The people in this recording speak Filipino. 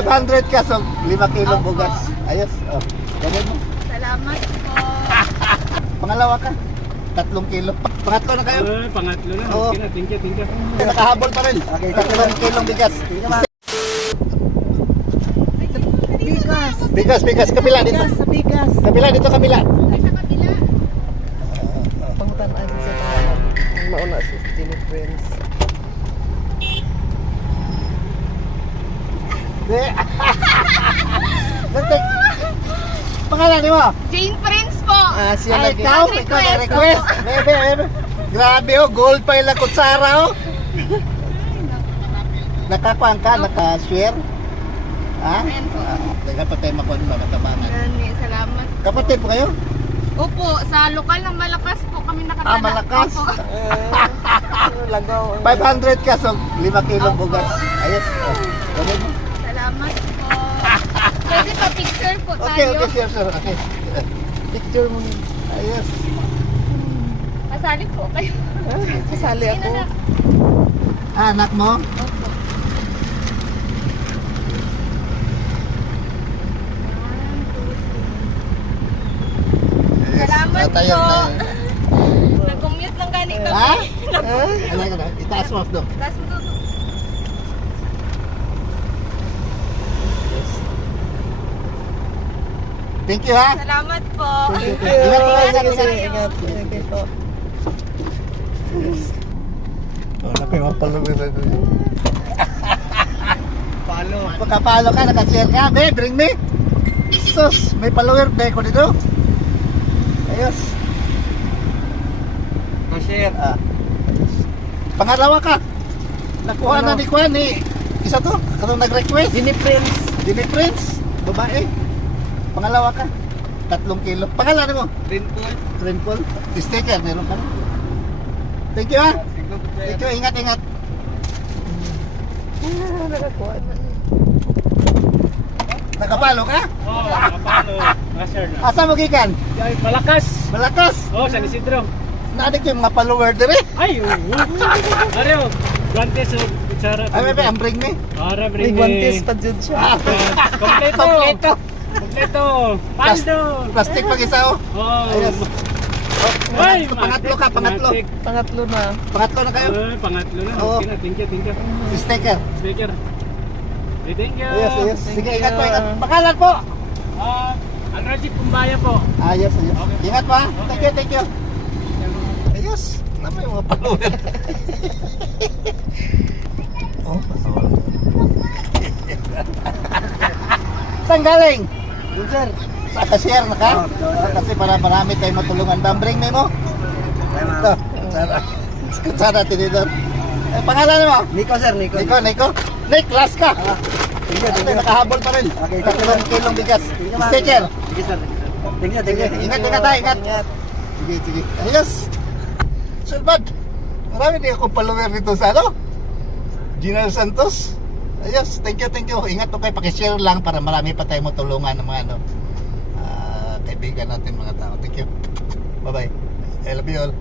500 ka, so 5 kilong bugas. Ayos. Oh. Ganun mo. Salamat po. Pangalawa ka. 3 kilo. Pangatlo na kayo. Pangatlo na. Oo. Okay na. Thank you. Nakahabol pa rin. Okay, 3 kilong bigas. Bigas. Kabila dito. Sa bigas. Kabila dito, kabila. Ay, sa kabila. Pangutan-an sa tahanan. Ang mauna si Jenny Friends. Nantek. Pangalan mo? Jane Prince po. Siya Ay, lagi. ikaw na-request. Bebe. Grabe oh, gold pa yung kutsara oh. Nakakuan ka, naka-share? Ha? Ayan po. Kapatid mo ko mga tabangan. Gani, salamat. Kapatid po kayo? Opo, sa lokal ng Malakas po kami nakatala. Malakas? Opo. Lagaw. 500 ka, so 5 kilong bugas. Ayos. Oh. Ganun mo. Salamat po. Pwede pa picture po tayo. Okay, sure. Okay. Picture mo. Ayos. Kasali po kayo. Kasali ako. Anak mo? Opo. Yes. Salamat Tayo po. na. Nag-commute lang gani kami. Ha? Alay ka na. Itaas mo doon. Tapos mo to. Thank you ha. Salamat po. Thank you. Ingat po, ingat, Sige, ingat. ingat. Ingat po. Oh, laki mga follower na doon. Pagkapalo ka, nakashare ka. Be, bring me. Sus, may follower ba ko dito? Ayos. Share. Ayos. Pangalawa ka. Nakuha na ni Kwan ni. Isa to, katong nag-request. Jenny Friends. Jenny Prince, babae. Pangalawa ka. 3 kilo. Pangalan mo? Rainfall. Sticker, meron ka na. Thank you ha. Thank you, ingat. Nakakuha. Nakapalo ka? Oo, nakapalo. Naka-share na. Asa mo gikan? Ay, Malakas. Malakas. Oo, San Isidro. Naadik yung mga follower dire. Ay, Mario. Guantes o kutsara. Ay, may ambring me. Para May bring guantes pa dyan siya. Kompleto. Paldo. Plastic pag isa oh. Oh. Ayos. Ay, Pangatlo ka, pangatlo. Pangatlo na. Pangatlo na kayo. Pangatlo na. Oo. Okay na, thank you. Sticker. Speaker. Okay, thank you. Ayos. Sige, Thank ingat po, you. ingat. Pangalan po. Ang Rajib Kumbaya po. Ayos. Ingat pa. Thank you. Ayos. Ano yung mga follower? Oh, saan galing? Sir. Sa cashier na ka? Kasi para marami tayong matulungan. Bambring me mo? Ito. Kutsara tinidor. Pangalan mo? Nico, sir. Nico. Nico. Nick, last ka. Ate, nakahabol pa rin. 3 kilong bigas. Sticker. Sige, sir. Thank you. Sige, ingat. Sige. Ayos. Sulbad. Marami din akong follower dito sa ano? Gina Santos. Ayos, thank you. Ingat po kayo, pakishare lang para marami pa tayong matulungan ng mga kaibigan natin mga tao. Thank you. Bye-bye. I love you all.